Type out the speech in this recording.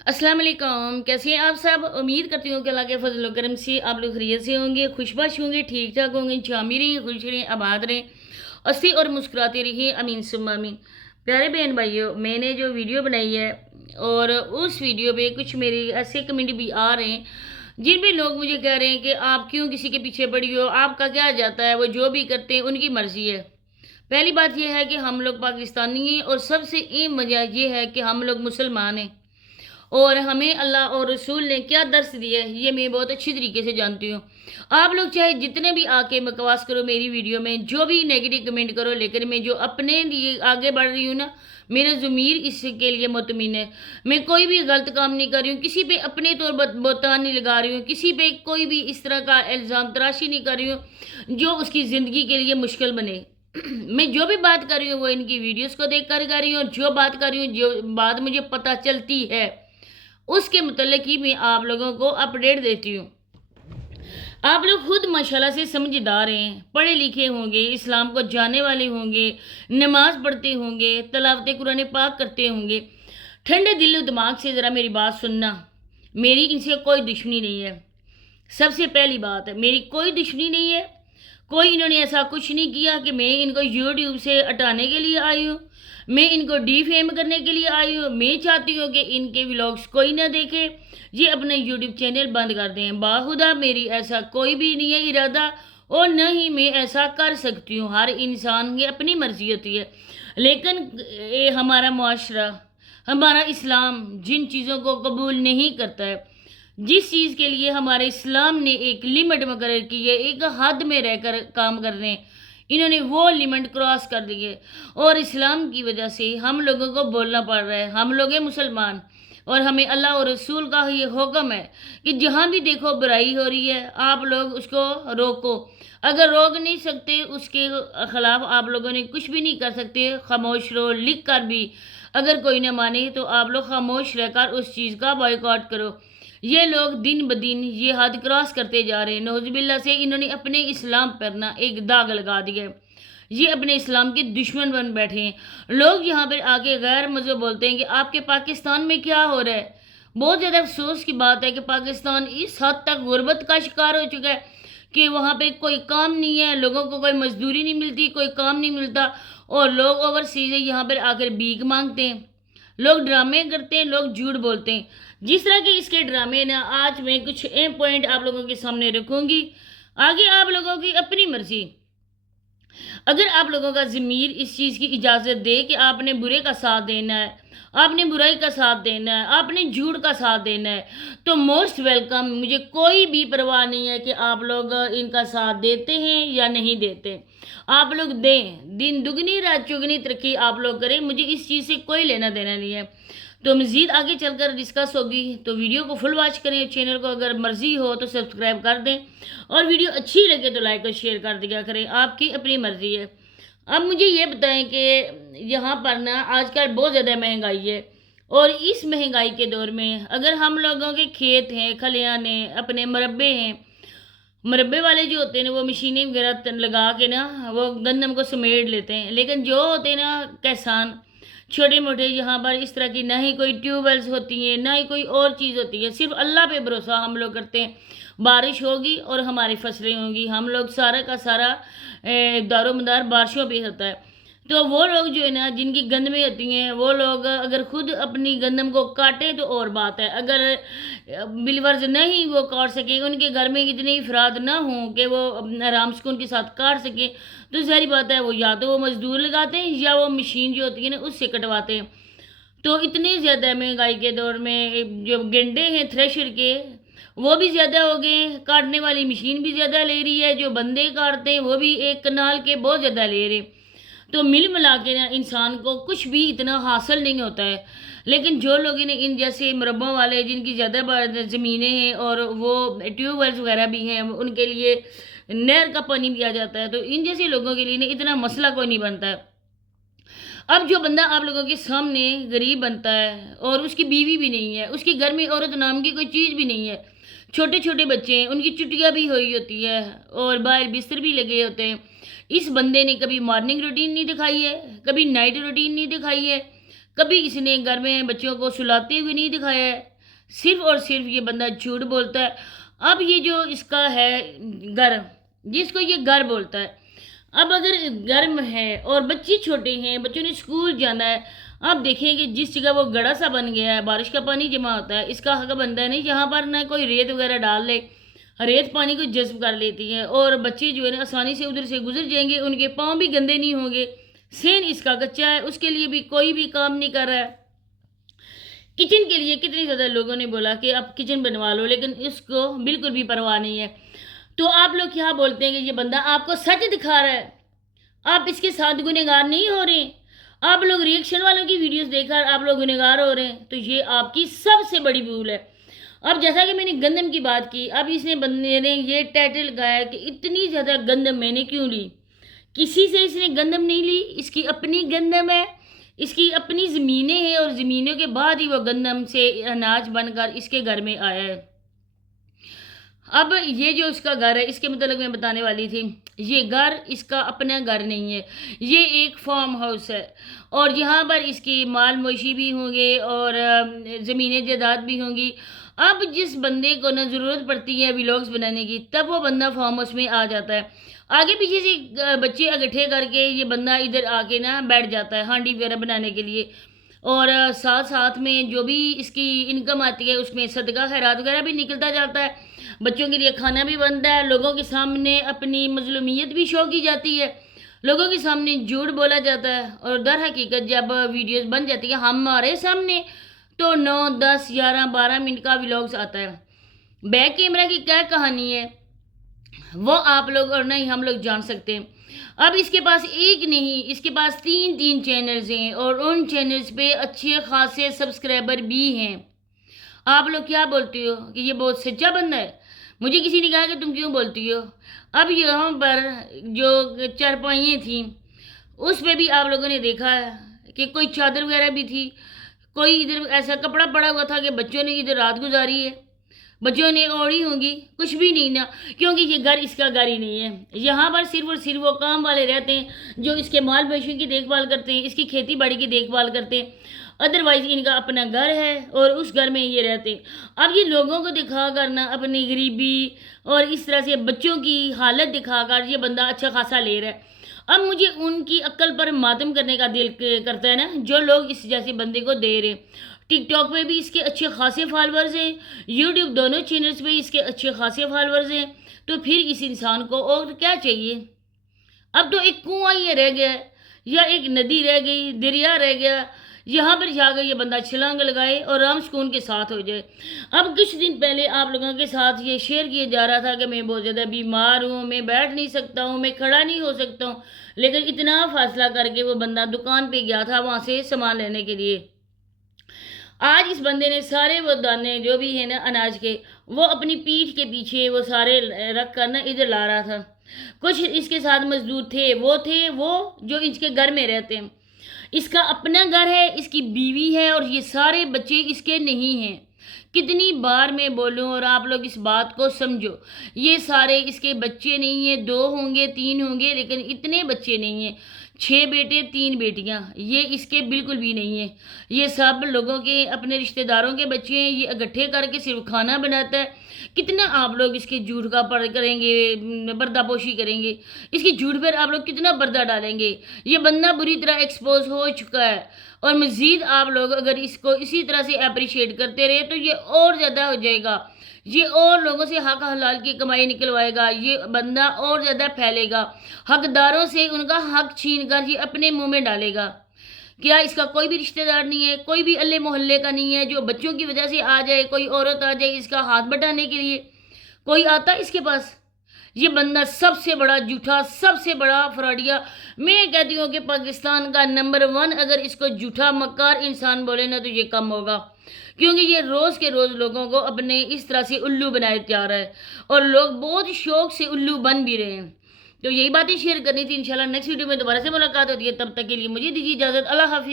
अस्सलाम वालेकुम। कैसे हैं आप सब? उम्मीद करती हूँ कि अल्लाह के फजल व करम से आप लोग खैरियत से होंगे, खुशबाश होंगे, ठीक ठाक होंगे, जामी रहें, खुश रहें, आबाद रहें, हंसी और मुस्कुराते रहिए, अमीन सुम्मा अमीन। प्यारे बहन भाइयों, मैंने जो वीडियो बनाई है और उस वीडियो पे कुछ मेरे ऐसे कमेंट भी आ रहे हैं जिन पे लोग मुझे कह रहे हैं कि आप क्यों किसी के पीछे पड़ी हो, आपका क्या जाता है, वो जो भी करते हैं उनकी मर्जी है। पहली बात यह है कि हम लोग पाकिस्तानी हैं और सबसे अहम वजह यह है कि हम लोग मुसलमान हैं और हमें अल्लाह और रसूल ने क्या दर्स दिया है ये मैं बहुत अच्छी तरीके से जानती हूँ। आप लोग चाहे जितने भी आके बकवास करो मेरी वीडियो में, जो भी नेगेटिव कमेंट करो, लेकिन मैं जो अपने लिए आगे बढ़ रही हूँ ना, मेरा ज़मीर इसके लिए मुतमिन है। मैं कोई भी गलत काम नहीं कर रही हूँ, किसी पे अपने तौर पर बोतान नहीं लगा रही हूँ, किसी पे कोई भी इस तरह का इल्ज़ाम तराशी नहीं कर रही हूँ जो उसकी ज़िंदगी के लिए मुश्किल बने। मैं जो भी बात कर रही हूँ वो इनकी वीडियोस को देख कर रही हूँ, और जो बात कर रही हूँ, जो बात मुझे पता चलती है उसके मतलब ही मैं आप लोगों को अपडेट देती हूँ। आप लोग खुद माशाल्लाह से समझदार हैं, पढ़े लिखे होंगे, इस्लाम को जानने वाले होंगे, नमाज पढ़ते होंगे, तलावत कुरान पाक करते होंगे। ठंडे दिल और दिमाग से ज़रा मेरी बात सुनना। मेरी इनसे कोई दुश्मनी नहीं है। सबसे पहली बात है, मेरी कोई दुश्मनी नहीं है। कोई इन्होंने ऐसा कुछ नहीं किया कि मैं इनको यूट्यूब से हटाने के लिए आई हूँ, मैं इनको डीफेम करने के लिए आई हूँ। मैं चाहती हूँ कि इनके व्लॉग्स कोई ना देखे, ये अपना यूट्यूब चैनल बंद कर दें। बाखुदा मेरी ऐसा कोई भी नहीं है इरादा, और न ही मैं ऐसा कर सकती हूँ। हर इंसान की अपनी मर्जी होती है, लेकिन ये हमारा मुआशरा, हमारा इस्लाम जिन चीज़ों को कबूल नहीं करता है, जिस चीज़ के लिए हमारे इस्लाम ने एक लिमिट मुकर्रर की है, एक हद में रहकर काम कर रहे हैं, इन्होंने वो लिमिट क्रॉस कर दी है और इस्लाम की वजह से हम लोगों को बोलना पड़ रहा है। हम लोग हैं मुसलमान और हमें अल्लाह और रसूल का ये हुक्म है कि जहाँ भी देखो बुराई हो रही है आप लोग उसको रोको। अगर रोक नहीं सकते उसके खिलाफ आप लोगों ने कुछ भी नहीं कर सकते, खामोश रहो। लिख कर भी अगर कोई ना माने तो आप लोग खामोश रहकर उस चीज़ का बॉयकॉट करो। ये लोग दिन ब दिन ये हद क्रॉस करते जा रहे हैं। नौजुबिल्ला से इन्होंने अपने इस्लाम पर ना एक दाग लगा दिया है। ये अपने इस्लाम के दुश्मन बन बैठे हैं। लोग यहाँ पर आके गैर मज़हब बोलते हैं कि आपके पाकिस्तान में क्या हो रहा है। बहुत ज़्यादा अफसोस की बात है कि पाकिस्तान इस हद तक गुर्बत का शिकार हो चुका है कि वहाँ पे कोई काम नहीं है, लोगों को कोई मजदूरी नहीं मिलती, कोई काम नहीं मिलता, और लोग ओवरसीज यहाँ पर आकर भीख मांगते हैं। लोग ड्रामे करते हैं, लोग झूठ बोलते हैं। जिस तरह के इसके ड्रामे ना, आज मैं कुछ अहम पॉइंट आप लोगों के सामने रखूंगी। आगे आप लोगों की अपनी मर्जी। अगर आप लोगों का ज़मीर इस चीज़ की इजाज़त दे कि आपने बुरे का साथ देना है, आपने बुराई का साथ देना है, आपने झूठ का साथ देना है, तो मोस्ट वेलकम। मुझे कोई भी परवाह नहीं है कि आप लोग इनका साथ देते हैं या नहीं देते। आप लोग दें, दिन दुगनी रात चुगनी तरक्की आप लोग करें, मुझे इस चीज़ से कोई लेना देना नहीं है। तो मज़ीद आगे चलकर डिस्कस होगी, तो वीडियो को फुल वॉच करें। चैनल को अगर मर्जी हो तो सब्सक्राइब कर दें, और वीडियो अच्छी लगे तो लाइक और शेयर कर दिया करें, आपकी अपनी मर्जी है। अब मुझे ये बताएं कि यहाँ पर ना आजकल बहुत ज़्यादा महंगाई है, और इस महंगाई के दौर में अगर हम लोगों के खेत हैं, खलियान हैं, अपने मरब्बे हैं, मरब्बे वाले जो होते हैं ना वो मशीनें वगैरह लगा के ना वो गंदम को समेट लेते हैं, लेकिन जो होते हैं ना किसान छोटे मोटे, यहाँ पर इस तरह की ना ही कोई ट्यूबवेल्स होती हैं, ना ही कोई और चीज़ होती है, सिर्फ अल्लाह पे भरोसा हम लोग करते हैं। बारिश होगी और हमारी फसलें होंगी, हम लोग सारा का सारा दारोमदार बारिशों पे होता है। तो वो लोग जो है ना जिनकी गंदमें होती हैं, वो लोग अगर खुद अपनी गंदम को काटें तो और बात है, अगर बिलवर्स नहीं वो काट सके, उनके घर में इतने अफराद ना हों कि वो आराम से उनके साथ काट सके, तो सारी बात है वो या तो वो मज़दूर लगाते हैं या वो मशीन जो होती है ना उससे कटवाते हैं। तो इतनी ज़्यादा महंगाई के दौर में जो गेंडे हैं थ्रेशर के वो भी ज़्यादा हो गए, काटने वाली मशीन भी ज़्यादा ले रही है, जो बंदे काटते हैं वो भी एक कनाल के बहुत ज़्यादा ले रहे। तो मिल मिला के ना इंसान को कुछ भी इतना हासिल नहीं होता है। लेकिन जो लोग इन्हें इन जैसे मुरब्बों वाले जिनकी ज़्यादा ज़मीनें हैं और वो ट्यूबवेल्स वगैरह भी हैं, उनके लिए नहर का पानी भी आ जाता है, तो इन जैसे लोगों के लिए ना इतना मसला कोई नहीं बनता है। अब जो बंदा आप लोगों के सामने गरीब बनता है और उसकी बीवी भी नहीं है, उसके घर में औरत नाम की कोई चीज़ भी नहीं है, छोटे छोटे बच्चे हैं, उनकी छुट्टियाँ भी हुई होती है और बाहर बिस्तर भी लगे होते हैं, इस बंदे ने कभी मॉर्निंग रूटीन नहीं दिखाई है, कभी नाइट रूटीन नहीं दिखाई है, کبھی اس نے گھر میں بچوں کو سلاتے ہوئے نہیں دکھایا ہے، صرف اور صرف یہ بندہ جھوٹ بولتا ہے۔ اب یہ جو اس کا ہے گھر، جس کو یہ گھر بولتا ہے، اب اگر گرم ہے اور بچے چھوٹے ہیں، بچوں نے اسکول جانا ہے، آپ دیکھیں کہ جس جگہ وہ گڑھا سا بن گیا ہے، بارش کا پانی جمع ہوتا ہے، اس کا حق بنتا ہے نہیں جہاں پر نہ کوئی ریت وغیرہ ڈال لے، ریت پانی کو جذب کر لیتی ہے اور بچے جو ہے نا آسانی سے ادھر سے گزر جائیں گے، ان کے پاؤں بھی گندے نہیں ہوں گے۔ سین اس کا کچا ہے، اس کے لیے بھی کوئی بھی کام نہیں کر رہا ہے۔ کچن کے لیے کتنی زیادہ لوگوں نے بولا کہ اب کچن بنوا لو، لیکن اس کو بالکل بھی پرواہ نہیں ہے۔ تو آپ لوگ کیا بولتے ہیں کہ یہ بندہ آپ کو سچ دکھا رہا ہے، آپ اس کے ساتھ گنہگار نہیں ہو رہے؟ آپ لوگ ریئیکشن والوں کی ویڈیوز دیکھ کر آپ لوگ گنہگار ہو رہے ہیں، تو یہ آپ کی سب سے بڑی بھول ہے۔ اب جیسا کہ میں نے گندم کی بات کی، اب اس نے بندے نے یہ ٹائٹل لگایا کہ اتنی زیادہ گندم میں نے کیوں لی؟ کسی سے اس نے گندم نہیں لی، اس کی اپنی گندم ہے، اس کی اپنی زمینیں ہیں اور زمینوں کے بعد ہی وہ گندم سے اناج بن کر اس کے گھر میں آیا ہے۔ اب یہ جو اس کا گھر ہے، اس کے متعلق میں بتانے والی تھی، یہ گھر اس کا اپنا گھر نہیں ہے، یہ ایک فارم ہاؤس ہے اور یہاں پر اس کی مال مویشی بھی ہوں گے اور زمینیں جائیداد بھی ہوں گی۔ اب جس بندے کو نہ ضرورت پڑتی ہے ولاگز بنانے کی، تب وہ بندہ فارم ہاؤس میں آ جاتا ہے، آگے پیچھے سے بچے اکٹھے کر کے یہ بندہ ادھر آ کے نا بیٹھ جاتا ہے ہانڈی وغیرہ بنانے کے لیے، اور ساتھ ساتھ میں جو بھی اس کی انکم آتی ہے اس میں صدقہ خیرات وغیرہ بھی نکلتا جاتا ہے، بچوں کے لیے کھانا بھی بنتا ہے، لوگوں کے سامنے اپنی مظلومیت بھی شو کی جاتی ہے، لوگوں کے سامنے جھوٹ بولا جاتا ہے، اور در حقیقت جب ویڈیوز بن جاتی ہے ہمارے سامنے تو 9 10 11 12 منٹ کا ولاگز آتا ہے۔ بیک کیمرہ کی کیا کہانی ہے وہ آپ لوگ اور نہیں ہم لوگ جان سکتے ہیں۔ اب اس کے پاس ایک نہیں، اس کے پاس تین چینلز ہیں اور ان چینلز پہ اچھے خاصے سبسکرائبر بھی ہیں۔ آپ لوگ کیا بولتے ہو کہ یہ بہت سچا بندہ ہے؟ مجھے کسی نے کہا کہ تم کیوں بولتی ہو؟ اب یہاں پر جو چارپائیاں تھیں اس پہ بھی آپ لوگوں نے دیکھا ہے کہ کوئی چادر وغیرہ بھی تھی، کوئی ادھر ایسا کپڑا پڑا ہوا تھا کہ بچوں نے ادھر رات گزاری ہے، بچوں نے اوڑی ہوں گی، کچھ بھی نہیں نا، کیونکہ یہ گھر اس کا گھر ہی نہیں ہے۔ یہاں پر صرف اور صرف وہ کام والے رہتے ہیں جو اس کے مال مویشی کی دیکھ بھال کرتے ہیں، اس کی کھیتی باڑی کی دیکھ بھال کرتے ہیں، ادروائز ان کا اپنا گھر ہے اور اس گھر میں یہ رہتے ہیں۔ اب یہ لوگوں کو دکھا کر نا اپنی غریبی اور اس طرح سے بچوں کی حالت دکھا کر یہ بندہ اچھا خاصا لے رہا ہے۔ اب مجھے ان کی عقل پر ماتم کرنے کا دل کرتا ہے نا جو لوگ اس جیسے بندے کو دے رہے ہیں۔ ٹک ٹاک پہ بھی اس کے اچھے خاصے فالورز ہیں، یوٹیوب دونوں چینلز پہ اس کے اچھے خاصے فالورز ہیں، تو پھر اس انسان کو اور کیا چاہیے؟ اب تو ایک کنواں یہ رہ گیا ہے یا ایک ندی رہ گئی، دریا رہ گیا، یہاں پر جا کر یہ بندہ چھلانگ لگائے اور رام سکون کے ساتھ ہو جائے۔ اب کچھ دن پہلے آپ لوگوں کے ساتھ یہ شیئر کیا جا رہا تھا کہ میں بہت زیادہ بیمار ہوں، میں بیٹھ نہیں سکتا ہوں، میں کھڑا نہیں ہو سکتا ہوں، لیکن اتنا فاصلہ کر کے وہ بندہ دکان پہ گیا تھا وہاں سے سامان لینے کے لیے۔ آج اس بندے نے سارے وہ دانے جو بھی ہیں نا اناج کے، وہ اپنی پیٹھ کے پیچھے وہ سارے رکھ کر نا ادھر لا رہا تھا۔ کچھ اس کے ساتھ مزدور تھے وہ جو اس کے گھر میں رہتے ہیں، اس کا اپنا گھر ہے، اس کی بیوی ہے اور یہ سارے بچے اس کے نہیں ہیں۔ کتنی بار میں بولوں اور آپ لوگ اس بات کو سمجھو، یہ سارے اس کے بچے نہیں ہیں، 2 ہوں گے 3 ہوں گے، لیکن اتنے بچے نہیں ہیں، 6 بیٹے 3 بیٹیاں، یہ اس کے بالکل بھی نہیں ہیں، یہ سب لوگوں کے اپنے رشتہ داروں کے بچے ہیں، یہ اکٹھے کر کے صرف کھانا بناتا ہے۔ کتنا آپ لوگ اس کے جھوٹ کا کریں گے، پردہ پوشی کریں گے، اس کی جھوٹ پر آپ لوگ کتنا پردہ ڈالیں گے؟ یہ بندہ بری طرح ایکسپوز ہو چکا ہے اور مزید آپ لوگ اگر اس کو اسی طرح سے اپریشیٹ کرتے رہے تو یہ اور زیادہ ہو جائے گا، یہ اور لوگوں سے حق حلال کی کمائی نکلوائے گا، یہ بندہ اور زیادہ پھیلے گا، حقداروں سے ان کا حق چھین کر یہ اپنے منہ میں ڈالے گا۔ کیا اس کا کوئی بھی رشتہ دار نہیں ہے، کوئی بھی اللہ محلے کا نہیں ہے جو بچوں کی وجہ سے آ جائے، کوئی عورت آ جائے اس کا ہاتھ بٹانے کے لیے؟ کوئی آتا ہے اس کے پاس؟ یہ بندہ سب سے بڑا جھوٹا، سب سے بڑا فراڈیا، میں کہتی ہوں کہ پاکستان کا نمبر 1 اگر اس کو جھوٹا مکار انسان بولے نا تو یہ کم ہوگا، کیونکہ یہ روز کے روز لوگوں کو اپنے اس طرح سے الو بنائے جا رہا ہے اور لوگ بہت شوق سے الو بن بھی رہے ہیں۔ تو یہی باتیں شیئر کرنی تھی، انشاءاللہ نیکسٹ ویڈیو میں دوبارہ سے ملاقات ہوتی ہے، تب تک کے لیے مجھے دیجیے اجازت، اللہ حافظ۔